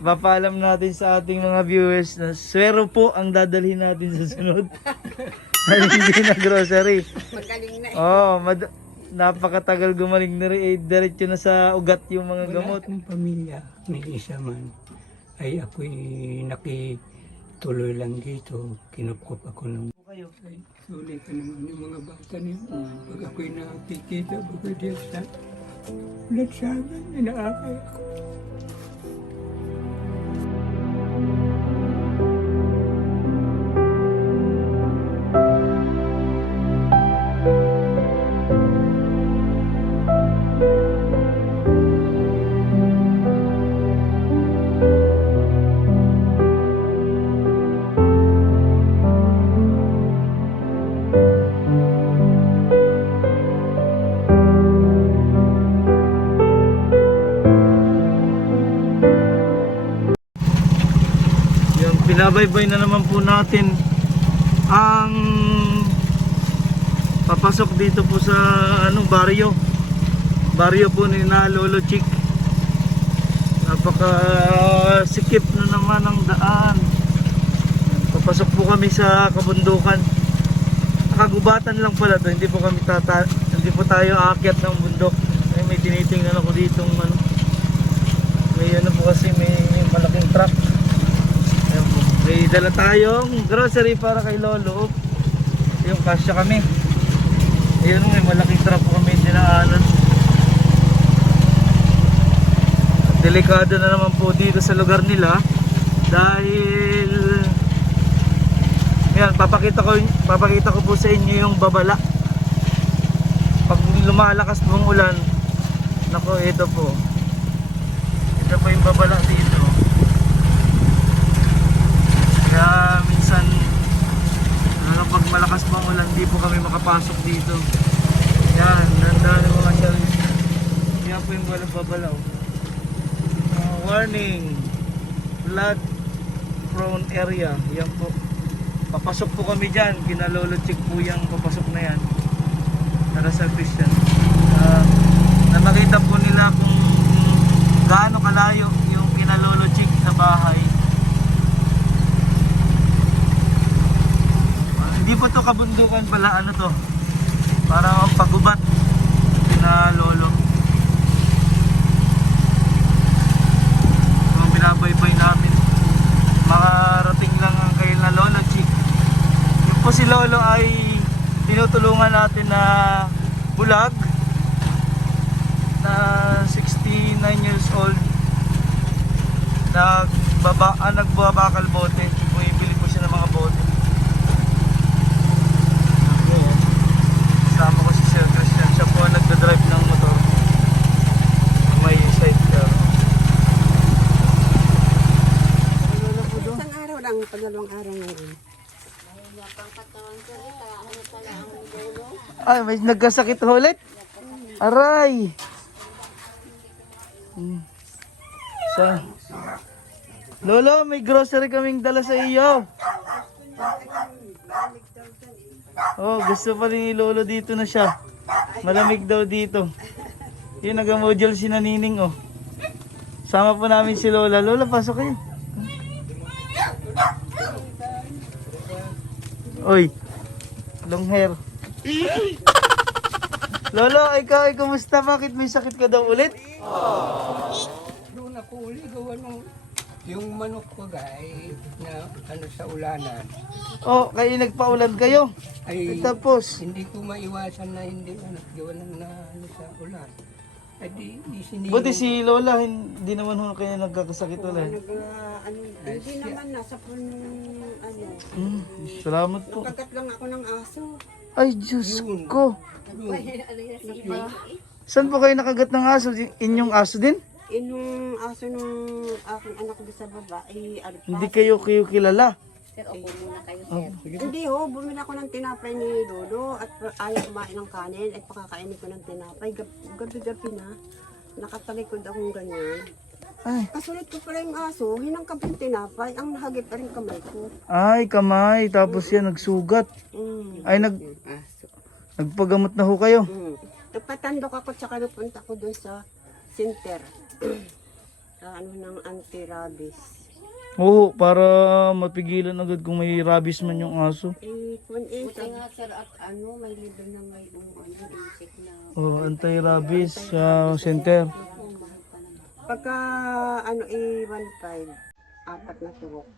Papaalam natin sa ating mga viewers na swero po ang dadalhin natin sa sunod. Hindi na grocery. Magaling na Napakatagal gumaling na rin. Diretso na sa ugat yung mga gamot. Wala akong pamilya, may isa man. Ay ako'y nakituloy lang dito. Kinupkup ako ng... Ay, sulit ka naman yung mga bata niyo. Pag ako'y nakikita, baka diyan sa... Lansagan, inaakay ako. Binabaybay na naman po natin ang papasok dito po sa baryo po ni na Lolo Chick. Napaka sikip na naman ang daan. Papasok po kami sa kabundukan. Nakagubatan lang pala to, hindi po tayo aakyat ng bundok. May tinitingnan ako dito may po kasi may malaking truck. May dala tayong grocery para kay Lolo. Yung kasya kami. Ayun, may malaking truck po kami dinaanan. Delikado na naman po dito sa lugar nila dahil yan, papakita ko po sa inyo yung babala. Pag lumalakas po ang ulan, nako, ito po yung babala dito. Kaya minsan pag malakas pa ang ulan, di po kami makapasok dito. Yan, nandaan yung mga siya. Yan po yung babalaw. Warning, flood prone area. Yan po. Papasok po kami dyan. Kinalolo Chick po yung papasok na yan. Darasal Christian. Nakita po nila kung gaano kalayo yung kinalolo Chick sa bahay. Hindi po to kabundukan pala, to, para pagubat na lolo. Kung binabaybay namin, makarating lang ang kay na Lolo Chick. Yung po si Lolo ay tinutulungan natin na bulag na 69 years old. Nagbabakal bote. Bumibili po siya ng mga bote. Kasama ko si Sir Christian. Siya po ang nagdadrive ng motor. May sidecar. Isang araw lang, pangalawang araw ngayon. Ay, may nagkasakit ulit? Aray! Lolo, may grocery kaming dala sa iyo. Oh, gusto pa rin ni Lolo dito na siya. Malamig daw dito. Yun, nag-module si Nanining, oh. Sama po namin si Lola. Lola, pasok kayo. Oy, long hair. Lolo, ikaw ay kumusta? Bakit may sakit ka daw ulit? Doon ako uli, gawa ng yung manok ko guys na sa ulanan. Oh, kayo nagpaulan kayo. Ay, Tapos, hindi ko maiwasan na hindi gawa ng sa ulan. Ay di sinilong. buti si Lola, hindi naman ho kaya nagkakasakit ulit. Hindi naman nasa Salamat po. Nagkagat lang ako ng aso. Ay, Diyos ko. Saan po kayo nakagat ng aso? Inyong aso din? Inong aso nung aking anak doon sa baba ay Hindi kayo kilala. Sir, opo muna kayo, sir. Hindi ho, bumili ako ng tinapay ni Lolo at ayaw kumain ng kanin at pakakainin ko ng tinapay. Gabi-gabi na, nakatalikod akong ganyan. Ay. Kasulit ko pala yung aso, hinangkap yung tinapay, ang nahagip pa rin kamay ko. Ay, kamay. Tapos yan, nagsugat. Ay, Aso. nagpagamot na ho kayo. Nagpatandok ako tsaka napunta ko doon sa center. ano ng anti-rabies. Oo, para mapigilan agad kung may rabies man yung aso. Buti nga sir at ano, may libre na may insect na. Oh, anti-rabies sa center. Mahal pa naman. Pagka ano 1.5, 4 na turok.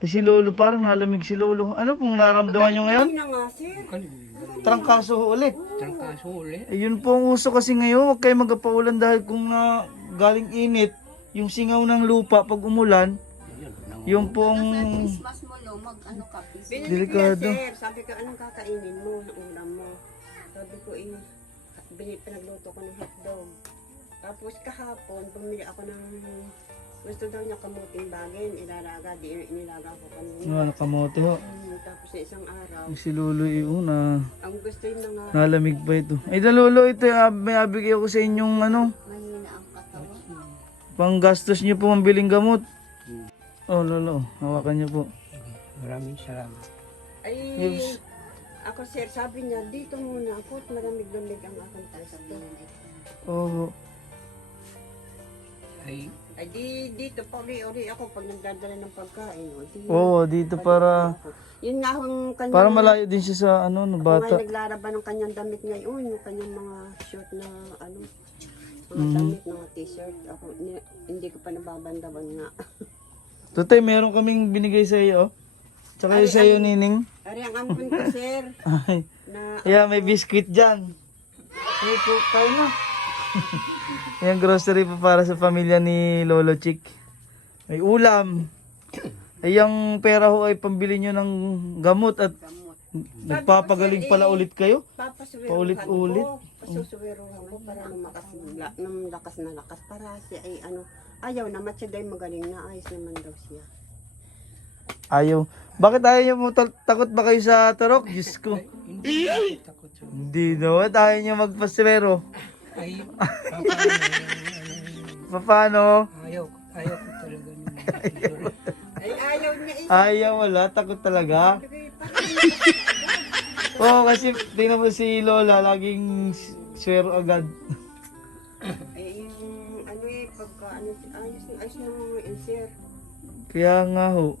Si Lolo, parang nalamig si Lolo. Ano pong naramdaman nyo ngayon? Ay na nga sir. Trangkaso ho ulit. Trangkaso ulit. Ayun po ang uso kasi ngayon, huwag kayo magpaulan dahil kung galing init, yung singaw ng lupa pag umulan, yung pong Christmas mo lo, mag-ano ka, please. Binili Delikado. ko yan, sir. Sabi ko, anong kakainin mo ng ulam mo? Sabi ko, pinagluto ko ng hotdog. Tapos kahapon, bumili ako ng, gusto daw niya kamuting bagin, ilalaga, di inilaga ko kanina. nakamote ho. Tapos sa isang araw, Si Lolo una, ang gusto yun na nga, nalamig pa ito. Ay da Lolo, ito may abigay ako sa inyong Mahina ang katawan. panggastos niyo po mabiling gamot. Oh Lolo, hawakan niyo po. Maraming salamat. ay, Yes. ako sir, sabi niya, dito muna ako at malamig-lamig ang akong testo. Oh, Ay, Dito, uli ako pag nagdadala ng pagkain. dito para Yun nga ang kanyang, para malayo din siya sa no Ako bata. nga naglaraban ng kanyang damit ngayon, yung kanyang mga short na mga Mhm. damit, mga t-shirt. Ako, hindi ko pa nababandawan nga. Tutay, meron kaming binigay sa iyo. Tsaka yung sa iyo, Nining. Ari ang ampun ko, sir, Ay, na yeah, may biscuit dyan. Ay, po, tayo na. Yung grocery pa para sa pamilya ni Lolo Chick. May ulam. Ay, yung pera ho ay pambili nyo ng gamot at nagpapagaling pala ulit kayo. papasuwiruhan Paulit-ulit. ko. Pasusuwiruhan ko para ng lakas na lakas. Para siya ay ayaw naman siya dahil magaling na. Ayos naman daw siya. Ayaw. Bakit ayaw nyo mo? Takot ba kayo sa turok? Diyos ko. hindi ako takot sa... Hindi naman. Ayaw nyo magpaswero. Ay, Paano? ayaw ko talaga nun. Ay ayaw niya Ayaw wala. Takot talaga. Oo, kasi tingnan mo si Lola. Laging swero agad. Ay yung pagka ayos na mga sir. Kaya nga ho.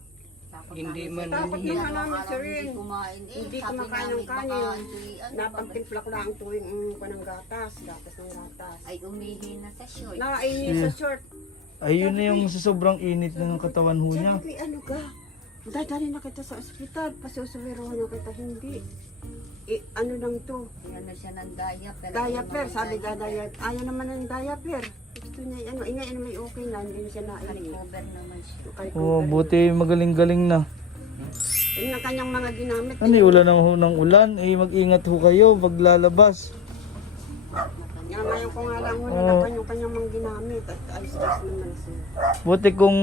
Hindi man Tapos nung namin sir Hindi kumain eh. hindi Sabi kumakain namin ng kanin. baka hindi, ano, Napagtimpla ko lang tuwing ng gatas ng gatas. ay umihi na sa short. Nakainin sa short. Ayun na yung sa sobrang init na ng katawan ho niya. Sabi ko, ano ka? Dadali na kita sa ospital. Pasusuwiruhan na kita. Hindi. Ano lang to? Yan na siya ng diaper. Diaper. Sabi ka diaper. Ayaw naman ng diaper. Gusto niya, ingay may okay na. Hindi na siya nainig. Recover naman siya. Oo, buti magaling-galing na. Yun ang kanyang mga ginamit. Ano yung ulan ng ulan? Eh, mag-ingat ho kayo pag lalabas. Ngayon ko nga lang huli Oo. na kanyang mga ginamit. At ayos-ayos naman siya. Buti kung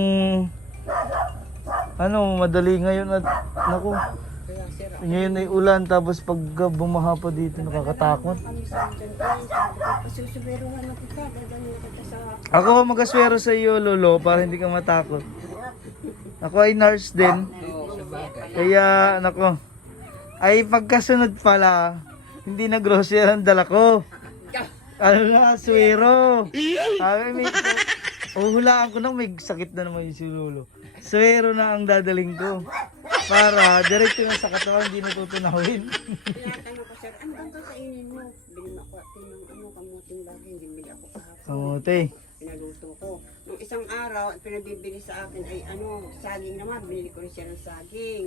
madali ngayon at naku, Kaya sir, ngayon ay ulan tapos pag bumaha pa dito nakakatakot. kami sa dyan. Sabi ko, pasusuwiruhan na kita. Dadali na kita sa... Ako magaswero sa iyo, Lolo, para hindi ka matakot. Ako ay nurse din. Oo, sa bagay. Kaya, nako, ay pagkasunod pala, hindi na grocery ang dala ko. Ano na, swero. Sabi, hulaan ko nang may sakit na naman yung si Lolo. Swero na ang dadaling ko. Para, diretso na sa katawan, hindi natutunawin. Tinatanong ko sir, ano bang kakainin mo? Bili mo ako ng kamuting bagay. Hindi bili ako kahapon. Kamote. Pinaluto ko. Nung isang araw, pinabibili sa akin ay saging naman. Binili ko rin siya ng saging.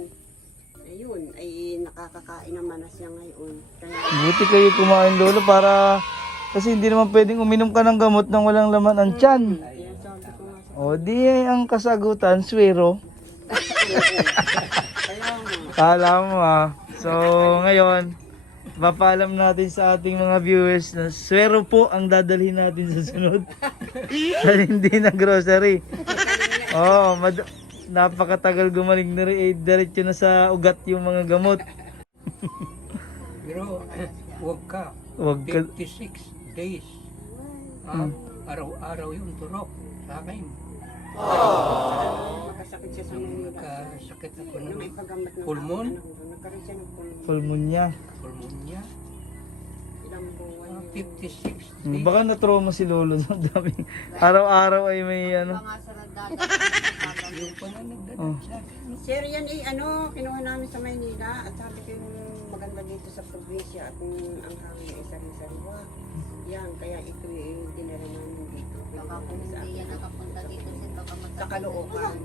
Ayun, ay nakakakain naman na siya ngayon. Kaya, Buti kayo kumain, Lolo, para... Kasi hindi naman pwedeng uminom ka ng gamot nang walang laman ang tiyan. kaya sabi ko nga O di ang kasagutan, swero. Kaya nga. Kala mo So ngayon, papaalam natin sa ating mga viewers na swero po ang dadalhin natin sa sunod. Hindi na grocery. Oh, napakatagal gumaling na rin. Diretso na sa ugat yung mga gamot. Pero huwag ka. Huwag ka. 56 days. Araw-araw yung turok sa akin. Magkasakit siya sa Manila. Kasakit ako Nung ng may paggamot ng pulmon. nagkaroon siya ng pulmon. Pulmonya. pulmonya. Ilang buwan. 56 days. Baka na-trauma si Lolo. Dami. Araw-araw ay may ano. Mga saradagat. Yung pa na nagdadag Oh. sa akin. Sir, yan kinuha namin sa Maynila at sabi ko yung maganda dito sa probinsya at ang hangin ay sari-sariwa. Yan, kaya ito dinala namin dito. Baka kung hindi yan nakapunta dito sir, baka Sa masakit. Caloocan.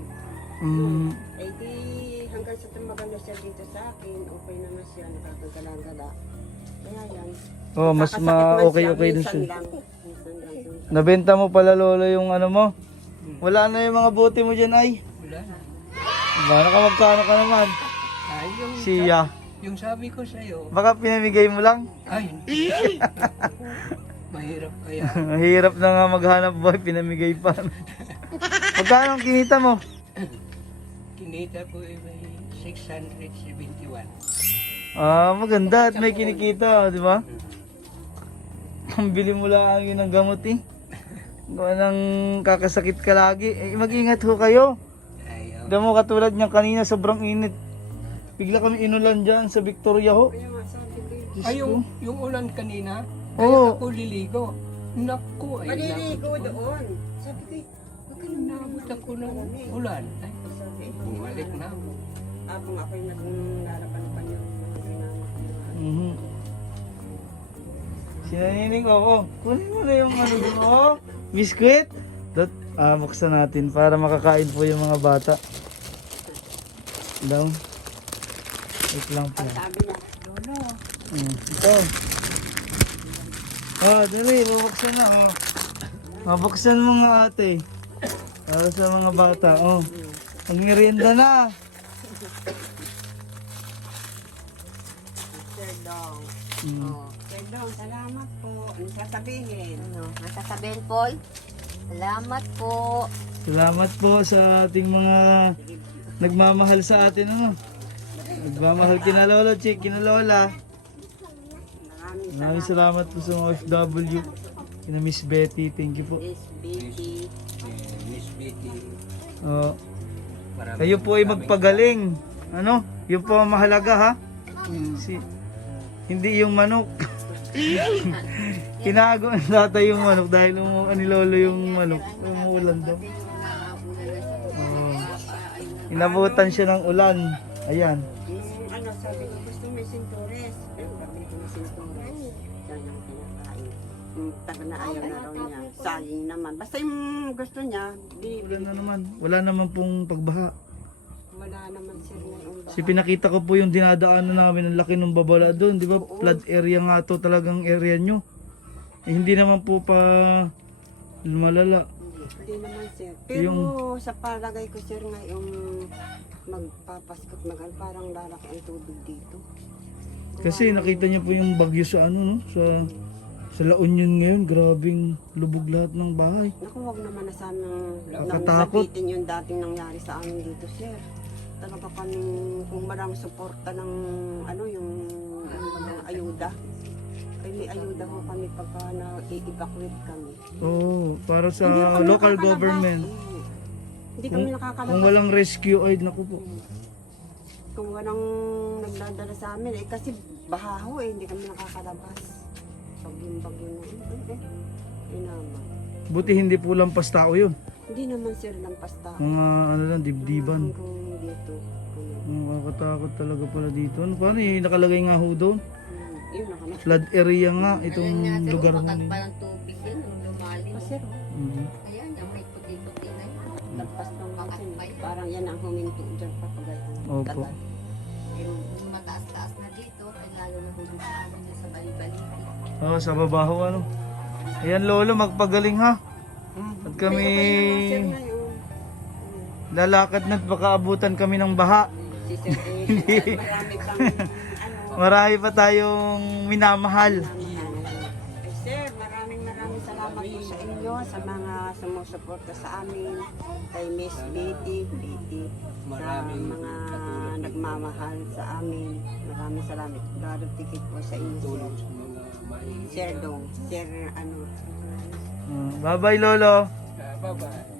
Mm, Eh di, hanggang sa maganda siya dito sa akin, okay naman siya, nakakagala-gala. Kaya yan. oh, mas Nakakasakit man siya, okay na minsan siya. lang. Minsan lang. Nabenta mo pala Lolo yung ano mo. Wala na yung mga buti mo dyan ay. Wala na. Baka magkano ka naman. Ay, Siya. yung sabi ko sa'yo, Baka pinamigay mo lang. ay, hindi. Mahirap kaya. Hirap na nga maghanap buhay, pinamigay pa. Magkano ang kinita mo? Kinita ko ay may 671. Maganda at may kinikita, di ba? Pambili mo lang yun ng gamot eh. Kung anong kakasakit ka lagi, mag-ingat ho kayo. Ayaw. Damo katulad niya kanina, sobrang init. Bigla kami inulan dyan sa Victoria ho. Kaya nga sabi ko, Diyos Ay, ko. yung ulan kanina, Oo. kaya ako liligo. Naku, ay maliligo doon. Sabi ko, huwag ka nang Nakabot ako ng ulan. Ay, Sabi, bumalik na ako. Abang ako'y naglarapan yung mga ginagawa. Mhm. Sinaninig ako. Kunin mo na yung ano doon. Oh, biskuit. Buksan natin para makakain po yung mga bata. Daw. Wait lang po. Sabi niya, Lolo, Ito. Dali. Bubuksan na. Mabuksan mo nga ate. Para sa mga bata. Magmerienda na. Sir Dong. Mm. Sir Dong, salamat po. Ano sasabihin? Masasabihin Paul, salamat po. Salamat po sa ating mga nagmamahal sa atin. Nagmamahal kina Lolo Chick, kina Lola. Maraming salamat po sa mga OFW. Kina Miss Betty, thank you po. SBT. Miss Betty, maraming Kayo po ay magpagaling. Yun po ang mahalaga ha. Hindi yung manok. Kinago ng tatay yung manok dahil ni Lolo yung manok. Umuulan daw. Inabutan siya ng ulan. Ayan. Sabi ko, gusto may sintures. Pero bakit ko may sintures? Yan ang kinakain. Taga na ayaw na raw niya. Saging naman. Basta yung gusto niya, Wala binibili. na naman. Wala naman pong pagbaha. Wala naman sir ngayong Kasi pinakita ko po yung dinadaanan namin ang laki ng babala doon. Di ba? Flood area nga to talagang area nyo. Hindi naman po pa malala. Hindi naman sir. Pero sa palagay ko sir ngayong magpapaskot parang lalaki ang tubig dito. Kasi nakita niyo po yung bagyo sa sa La Union ngayon. Grabing lubog lahat ng bahay. Naku, huwag naman na sanang Nakatakot. sabitin yung dating nangyari sa amin dito sir. Talaga kaming kung marang suporta ng yung mga ayuda. Ay may ayuda ho kami pagka na-evacuate kami. Oo, para sa Hindi kami local nakakalabas. government. Hindi kami nakakalabas. Kung walang rescue aid, naku po. Kung walang nagdadala sa amin, kasi baha ho hindi kami nakakalabas. Pag yung bagyo na naman. Buti hindi po lampas tao yun. Hindi naman sir lampas tao. Mga lang, dibdiban. Kung dito. Nakakatakot talaga pala dito. Paano nakalagay nga ho doon? Yun nakalabas. Flood area nga itong lugar mo Bakat ni. pa ng tubig yan, ang lumalim. Sir, Mhm. Ayan, yung may puti-puti na yun. lampas ng mga parang yan ang huminto dyan papagay. Opo. Yung mataas-taas na dito, ay lalo na huli sa amin yung sa bali-baliti. Sa babaho Ayan Lolo, magpagaling ha. At kami Sir, ngayon, lalakad na't baka abutan kami ng baha. Si Sir eh, marami pang ano, Marami pa tayong minamahal. Sir, maraming salamat po sa inyo, sa mga sumusuporta sa amin, kay Miss Betty, sa mga nagmamahal sa amin. Maraming salamat. Lalo tikit po sa inyo, Sir Dong. Sir, ano, Bye-bye, Lolo. Bye-bye.